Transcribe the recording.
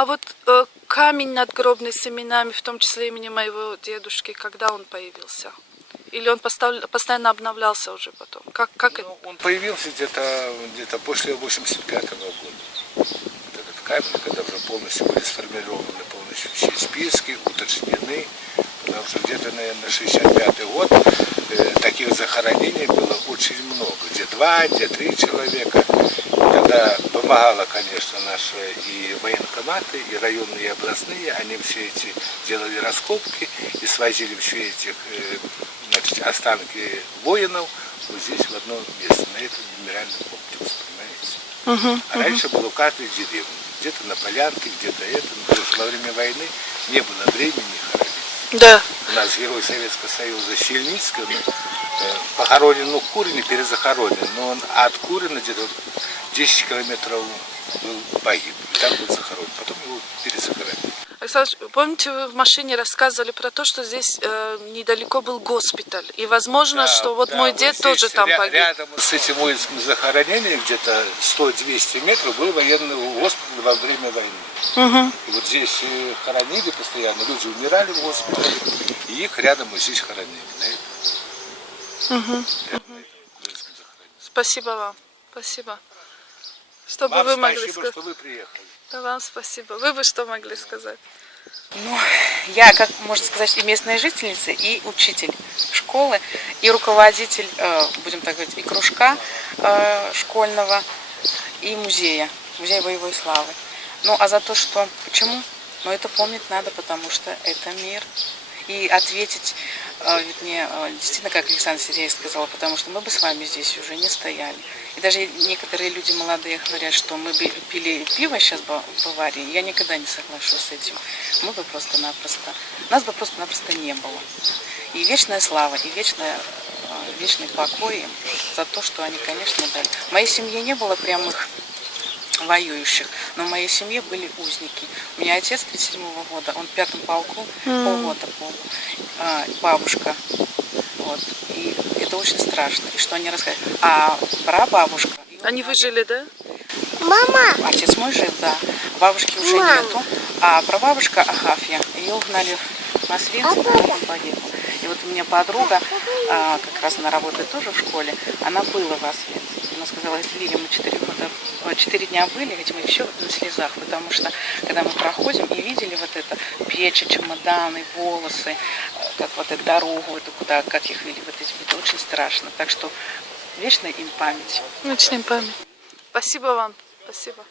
А вот камень надгробный с именами, в том числе имени моего дедушки, когда он появился? Или он постоянно обновлялся уже потом? Он появился где-то после 85-го года. Вот этот камень, когда уже полностью были сформированы полностью все списки, уточнены. Потому что где-то, наверное, 65-й год таких захоронений было очень много. Где 2, где 3 человека. И тогда помогало, конечно, наши и военкоматы, и районные, и областные. Они все эти делали раскопки и свозили все эти останки воинов вот здесь в одно место, на этом мемориальном комплексе, понимаете? А раньше было в каждой деревне. Где-то на полянке, где-то это. Потому что во время войны не было времени хоронить. Да. У нас герой Советского Союза Сельницкий похоронен, в Курине, перезахоронен, но он от Курина где-то 10 километров был погиб. И там был захоронен. Потом его перезахоронили. Александр, помните, вы в машине рассказывали про то, что здесь недалеко был госпиталь. И возможно, что вот мой дед вот тоже там погиб. Рядом с этим воинским захоронением, где-то 100-200 метров, был военный госпиталь во время войны. И вот здесь хоронили постоянно, люди умирали в госпитале, и их рядом вот здесь хоронили. Спасибо вам. Спасибо. Что бы вы могли сказать? Спасибо, что вы приехали. Да, вам спасибо. Вы бы что могли сказать? Ну, я, как можно сказать, и местная жительница, и учитель школы, и руководитель, будем так говорить, и кружка школьного, и музея боевой славы. Ну, а за то, что... Почему? Ну, это помнить надо, потому что это мир. И ответить, мне действительно, как Александр Сергеевич сказал, потому что мы бы с вами здесь уже не стояли. И даже некоторые люди молодые говорят, что мы бы пили пиво сейчас в Баварии. Я никогда не соглашусь с этим. Мы бы просто-напросто... Нас бы просто-напросто не было. И вечная слава, и вечный покой им за то, что они, конечно, дали. В моей семье не было прямых воюющих, но в моей семье были узники. У меня отец 37-го года, он в 5-м полку, полгода был, бабушка, вот, и это очень страшно, и что они рассказывают. А прабабушка... Они выжили, да? Мама! Отец мой жив, да, бабушки уже нету, а прабабушка Ахафья, ее угнали в Освенцим, он погиб. И вот у меня подруга, как раз она работает тоже в школе, она была в Освенциме. Она сказала: Лилия, мы 4 дня были, ведь мы все на слезах, потому что, когда мы проходим и видели вот это, печи, чемоданы, волосы, как вот эту дорогу, это куда, как их вели, вот эти, это очень страшно. Так что вечная им память. Вечная им память. Спасибо вам. Спасибо.